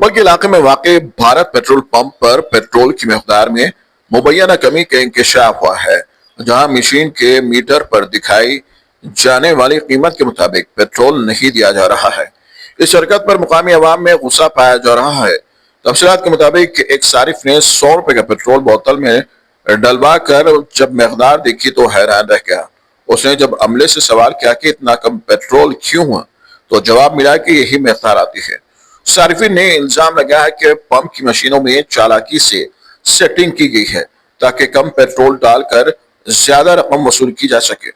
उप्पल के इलाके में वाकई भारत पेट्रोल पंप पर पेट्रोल की मिकदार में मुबैना कमी का इंकशाफ हुआ है, जहां मशीन के मीटर पर दिखाई जाने वाली कीमत के मुताबिक पेट्रोल नहीं दिया जा रहा है। इस हरकत पर मुकामी अवाम में गुस्सा पाया जा रहा है। तफसीलात के मुताबिक एक सारिफ ने 100 रुपए का पेट्रोल बोतल में डलवा कर जब मिकदार देखी तो हैरान रह गया। उसने जब अमले से सवाल किया कि इतना कम पेट्रोल क्यों हुआ, तो जवाब मिला कि यही मिकदार आती है। सारिफिन ने इल्जाम लगाया है कि पंप की मशीनों में चालाकी से सेटिंग की गई है ताकि कम पेट्रोल डालकर ज्यादा रकम वसूल की जा सके।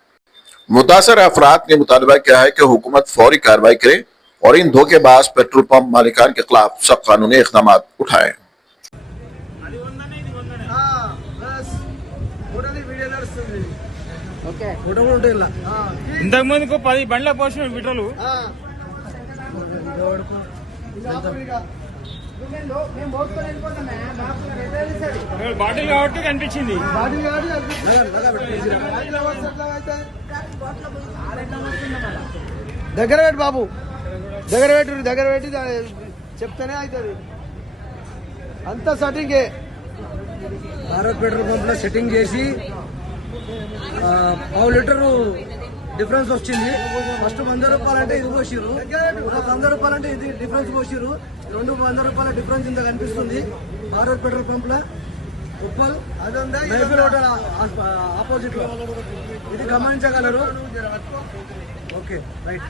मुतासर अफराद ने मुतालबा किया है कि हुकूमत फौरी कार्रवाई करे और इन धोखेबाज पेट्रोल पंप मालिकान के खिलाफ सख्त कानूनी इक़दाम उठाए। ఇంతకు ముందుకు 10 బండ్ల పోసిన మీటర్లు బాటిల్ కాబట్టి కనిపించింది. దగ్గర పెట్టి బాబు, దగ్గర పెట్టి చెప్తేనే అవుతుంది. అంతా సెట్టింగే. భారత్ పెట్రోల్ పంప్ లో సెట్టింగ్ చేసి పావు లీటరు డిఫరెన్స్ వచ్చింది. ఫస్ట్ 100 రూపాయలంటే ఇది పోసిరు, 100 రూపాయలంటే ఇది డిఫరెన్స్ పోసిరు. 200 రూపాయల డిఫరెన్స్ ఇంత కనిపిస్తుంది భారత్ పెట్రోల్ పంప్ లో. ఉప్పల్ మైఫిల్ హోటల్ ఆపోజిట్ లో ఇది గమనించగలరు. Okay right.